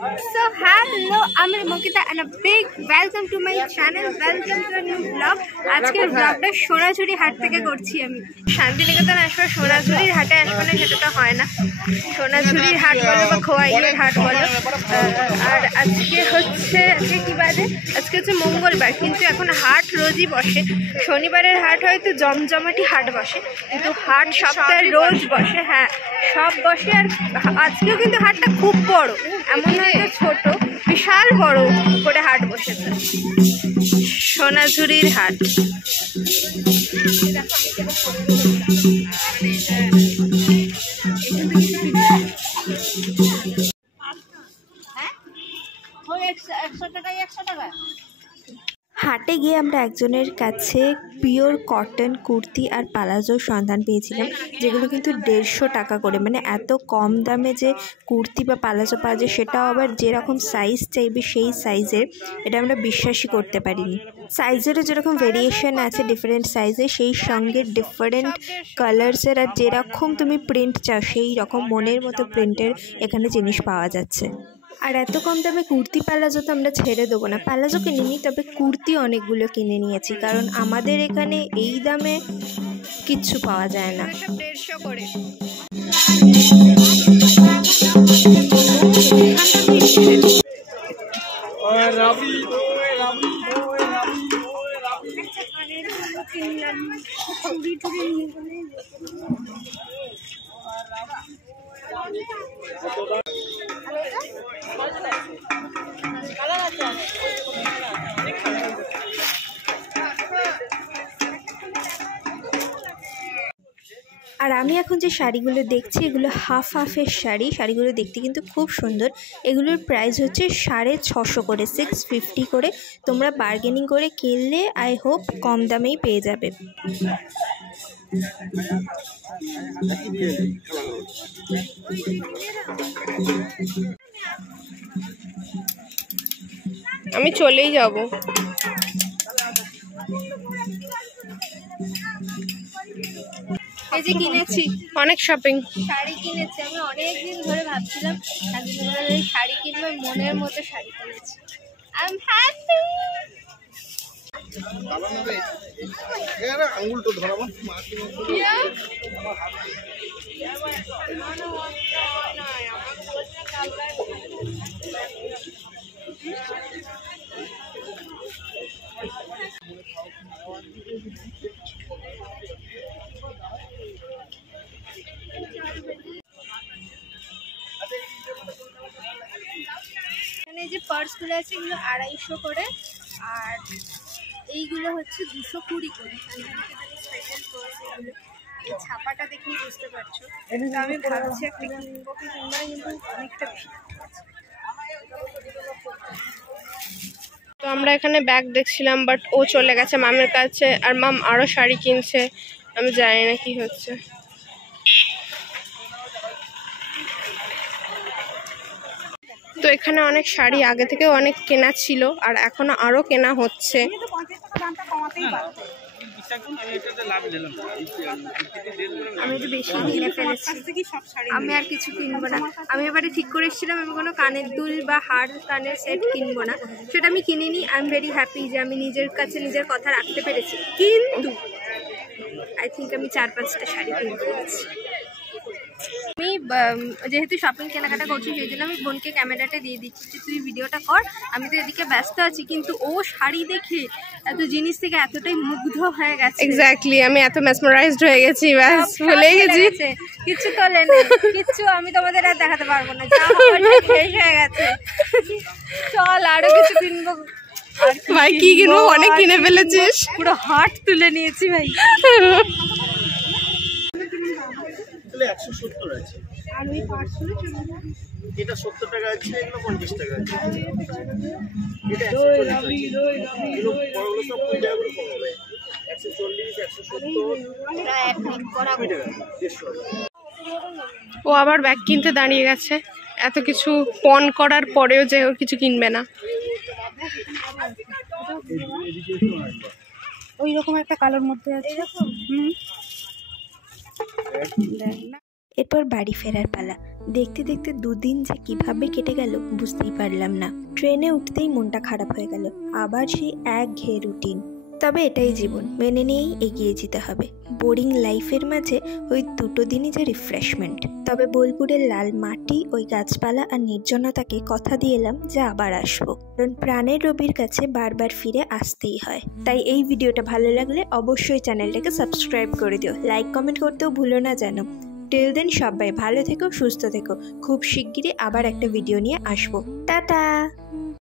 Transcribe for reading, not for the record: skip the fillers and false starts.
So hello, I'm Mokita and a big welcome to my channel. Welcome to a new vlog. আজকের ব্লগটা সোনাঝুরি হাট থেকে করছি আমি। শান্তিনিকেতন আসবো, সোনাঝুরির হাটে আসবো না সেটা তো হয় না। সোনাঝুরির হাট বলো বা খোয়াইয়ের হাট বলো। আর আজকে কি বাজে? আজকে হচ্ছে মঙ্গলবার, কিন্তু এখন হাট রোজই বসে। শনিবারের হাট হয়তো জমজমাটি হাট বসে, কিন্তু হাট সপ্তাহে রোজ বসে। হ্যাঁ, সব বসে। আর আজকেও কিন্তু হাটটা খুব বড়, এমন হয়তো ছোট, বিশাল বড় করে হাট বসেছে সোনাঝুরির হাট। হাটে গিয়ে আমরা একজনের কাছে পিওর কটন কুর্তি আর পালাজোর সন্ধান পেয়েছিলাম, যেগুলো কিন্তু 150 টাকা করে। মানে এত কম দামে যে কুর্তি বা পালাজো পাওয়া যায়, সেটাও আবার যেরকম সাইজ চাইবে সেই সাইজের, এটা আমরা বিশ্বাসই করতে পারিনি। সাইজেরও যেরকম ভেরিয়েশন আছে ডিফারেন্ট সাইজে, সেই সঙ্গে ডিফারেন্ট কালার্সের, আর যেরকম তুমি প্রিন্ট চাও সেই রকম মনের মতো প্রিন্টের এখানে জিনিস পাওয়া যাচ্ছে। আর এত কম দামে কুর্তি পালাজো তো আমরা ছেড়ে দেবো না। পালাজো কিনিনি, তবে কুর্তি অনেকগুলো কিনে নিয়েছি, কারণ আমাদের এখানে এই দামে কিচ্ছু পাওয়া যায় না। 150 করে। আর আমি এখন যে শাড়িগুলো দেখছি, এগুলো হাফের শাড়িগুলো দেখতে কিন্তু খুব সুন্দর। এগুলোর প্রাইস হচ্ছে 650 করে, 650 করে। তোমরা বার্গেনিং করে কিনলে আই হোপ কম দামেই পেয়ে যাবে। আমি চলেই যাব। এই যে কিনেছি, অনেক শপিং শাড়ি কিনেছি। আমি অনেকদিন ধরে ভাবছিলাম শাড়ি কিনবো, মনের মতো শাড়ি কিনেছি। I am happy. আঙুলটা ধরাবো এখানে যে পার্সগুলো আছে, এগুলো 250 করে, আর এইগুলো হচ্ছে 220 করে। স্পেশাল পার্স এগুলো। এই ছাপাটা দেখেই বুঝতে পারছো। আমি ভাবছি একটা কিনবো কি কিনবো না, কিন্তু অনেকটা বেশি। তো আমরা এখানে ব্যাগ দেখছিলাম, বাট ও চলে গেছে মামের কাছে, আর মাম আরো শাড়ি কিনছে। আমি জানি না কি হচ্ছে। তো এখানে অনেক শাড়ি আগে থেকে অনেক কেনা ছিল, আর এখনো আরো কেনা হচ্ছে। আমি একটু বেশি কিনে ফেলেছি, আমি আর কিছু কিনবো না। আমি এবারে ঠিক করে এসেছিলাম আমি কোনো কানের দুল বা হার কানের সেট কিনবো না, সেটা আমি কিনিনি। আই এম ভেরি হ্যাপি যে আমি নিজের কাছে নিজের কথা রাখতে পেরেছি। কিন্তু আই থিঙ্ক আমি 4-5টা শাড়ি কিনে ফেলেছি। আমি যেহেতু শপিং কেনাকাটা করছি, সেই জন্য আমি বোনকে ক্যামেরাটা দিয়ে দিচ্ছি যে তুই ভিডিওটা কর, আমি তো এদিকে ব্যস্ত আছি। কিন্তু ও শাড়ি দেখে এত জিনিস থেকে এতটাই মুগ্ধ হয়ে গেছে। এক্স্যাক্টলি, আমি এত মেসমারাইজড হয়ে গেছি, ব্যাস ভুলে গেছি। কিচ্ছু তোলে নেই, কিচ্ছু আমি তোমাদের আর দেখাতে পারবো না, যা শেষ হয়ে গেছে। চল আরো কিছু কিনবো। ভাই কি কিনবো? অনেক কিনে ফেলেছিস, পুরো হাট তুলে নিয়েছি ভাই। 170 আছে, আর ওই পার্সগুলো এটা 70 টাকা আছে, এগুলো 50 টাকা আছে। এটা 140 আছে, এগুলো বড়গুলো সব 20 টাকা করে কম হবে। 140, 170, এটা এক মিনিট করা 20 টাকা, 150। ও আবার ব্যাগ কিনতে দাঁড়িয়ে গেছে, এত কিছু পণ করার পরেও যে ও কিছু কিনবে না। ওই রকম একটা কালোর মধ্যে আছে। এরপর বাড়ি ফেরার পালা। দেখতে দেখতে 2 দিন যে কিভাবে কেটে গেল বুঝতেই পারলাম না। ট্রেনে উঠতেই মনটা খারাপ হয়ে গেল, আবার সেই একঘেয়ে রুটিন। তবে এটাই জীবন, মেনে নিয়েই এগিয়ে যেতে হবে। বোরিং লাইফের মাঝে ওই 2 দিনই যে রিফ্রেশমেন্ট। তবে বোলপুরের লাল মাটি, ওই গাছপালা আর নির্জনতাকে কথা দিয়ে এলাম যে আবার আসবো, কারণ প্রাণের রবির কাছে বারবার ফিরে আসতেই হয়। তাই এই ভিডিওটা ভালো লাগলে অবশ্যই চ্যানেলটাকে সাবস্ক্রাইব করে দিও, লাইক কমেন্ট করতেও ভুলো না যেন। টিল দেন সবাই ভালো থেকো, সুস্থ থেকো। খুব শিগগিরই আবার একটা ভিডিও নিয়ে আসবো। টাটা।